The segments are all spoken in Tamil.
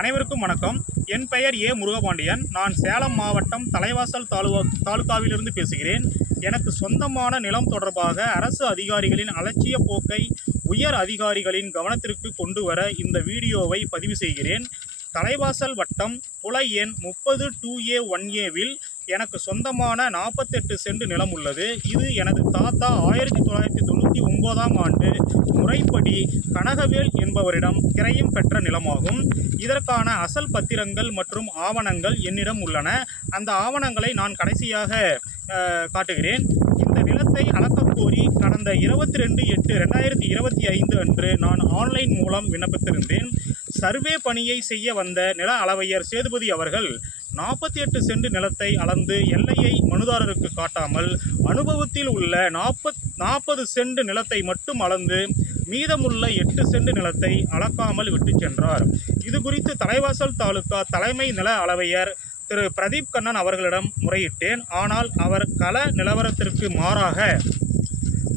அனைவருக்கும் வணக்கம். என் பெயர் ஏ முருகபாண்டியன். நான் சேலம் மாவட்டம் தலைவாசல் தாலுகாவிலிருந்து பேசுகிறேன். எனக்கு சொந்தமான நிலம் தொடர்பாக அரசு அதிகாரிகளின் அலட்சிய போக்கை உயர் அதிகாரிகளின் கவனத்திற்கு கொண்டு வர இந்த வீடியோவை பதிவு செய்கிறேன். தலைவாசல் வட்டம் புலை எண் 30-2A1Aவில் எனக்கு சொந்தமான 48 சென்ட் நிலம் உள்ளது. இது எனது தாத்தா 1999ஆம் ஆண்டு முறைப்படி கனகவேல் என்பவரிடம் கிரயம் பெற்ற நிலமாகும். இதற்கான அசல் பத்திரங்கள் மற்றும் ஆவணங்கள் என்னிடம் உள்ளன. அந்த ஆவணங்களை நான் கடைசியாக காட்டுகிறேன். இந்த நிலத்தை அளக்கக் கோரி கடந்த 22/8/2025 அன்று நான் ஆன்லைன் மூலம் விண்ணப்பித்திருந்தேன். சர்வே பணியை செய்ய வந்த நில அளவையர் சேதுபதி அவர்கள் 48 சென்ட் நிலத்தை அளந்து எல்லையை மனுதாரருக்கு காட்டாமல் அனுபவத்தில் உள்ள 40 சென்ட் நிலத்தை மட்டும் அளந்து மீதமுள்ள 8 சென்ட் நிலத்தை அளக்காமல் விட்டு சென்றார். இது குறித்து தலைவாசல் தாலுகா தலைமை நில அளவையர் திரு பிரதீப் கண்ணன் அவர்களிடம் முறையிட்டேன். ஆனால் அவர் கள நிலவரத்திற்கு மாறாக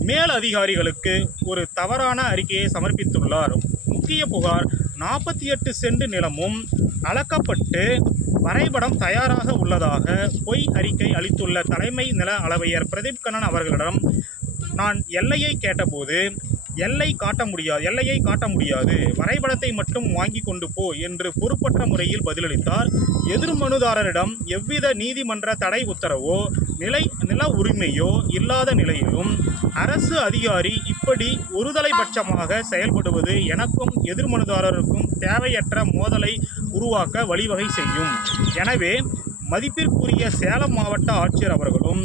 மேல் அதிகாரிகளுக்கு ஒரு தவறான அறிக்கையை சமர்ப்பித்துள்ளார். முக்கிய புகார் 48 சென்ட் நிலமும் அளக்கப்பட்டு வரைபடம் தயாராக உள்ளதாக பொய் அறிக்கை அளித்துள்ள தலைமை நில அளவையர் பிரதீப் கண்ணன் அவர்களிடம் நான் எல்லையை கேட்டபோது எல்லையை காட்ட முடியாது, வரைபடத்தை மட்டும் வாங்கி கொண்டு போ என்று பொறுப்பற்ற முறையில் பதிலளித்தார். எதிர்மனுதாரரிடம் எவ்வித நீதிமன்ற தடை உத்தரவோ நில உரிமையோ இல்லாத நிலையிலும் அரசு அதிகாரி இப்படி ஒருதலைபட்சமாக செயல்படுவது எனக்கும் எதிர்மனுதாரருக்கும் தேவையற்ற மோதலை உருவாக்க வழிவகை செய்யும். எனவே மதிப்பிற்குரிய சேலம் மாவட்ட ஆட்சியர் அவர்களும்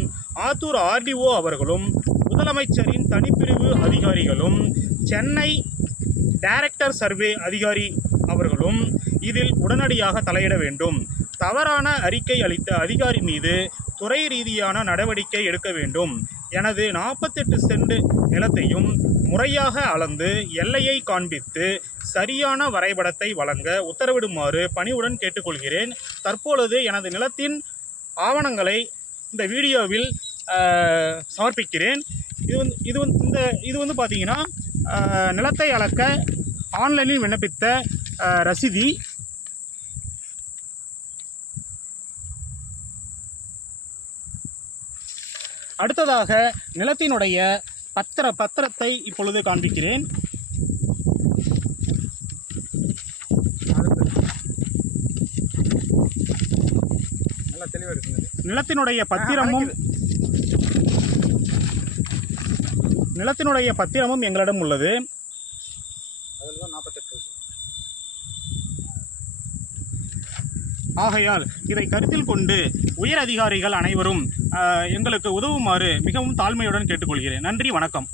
ஆத்தூர் RDO அவர்களும் முதலமைச்சரின் தனிப்பிரிவு அதிகாரிகளும் சென்னை டைரக்டர் சர்வே அதிகாரி அவர்களும் இதில் உடனடியாக தலையிட வேண்டும். தவறான அறிக்கை அளித்த அதிகாரி மீது துறை ரீதியான நடவடிக்கை எடுக்க வேண்டும். எனது 48 சென்ட் நிலத்தையும் முறையாக அளந்து எல்லையை காண்பித்து சரியான வரைபடத்தை வழங்க உத்தரவிடுமாறு பணிவுடன் கேட்டுக்கொள்கிறேன். தற்பொழுது எனது நிலத்தின் ஆவணங்களை இந்த வீடியோவில் சமர்ப்பிக்கிறேன். இது வந்து பார்த்தீங்கன்னா நிலத்தை அளக்க ஆன்லைனில் விண்ணப்பித்த ரசீதி. அடுத்ததாக நிலத்தினுடைய பத்திரத்தை இப்பொழுது காண்பிக்கிறேன். நல்லா தெளிவாக இருக்குங்க. நிலத்தினுடைய பத்திரமும் எங்களிடம் உள்ளது. ஆகையால் இதை கருத்தில் கொண்டு உயர் அதிகாரிகள் அனைவரும் எங்களுக்கு உதவுமாறு மிகவும் தாழ்மையுடன் கேட்டுக்கொள்கிறேன். நன்றி, வணக்கம்.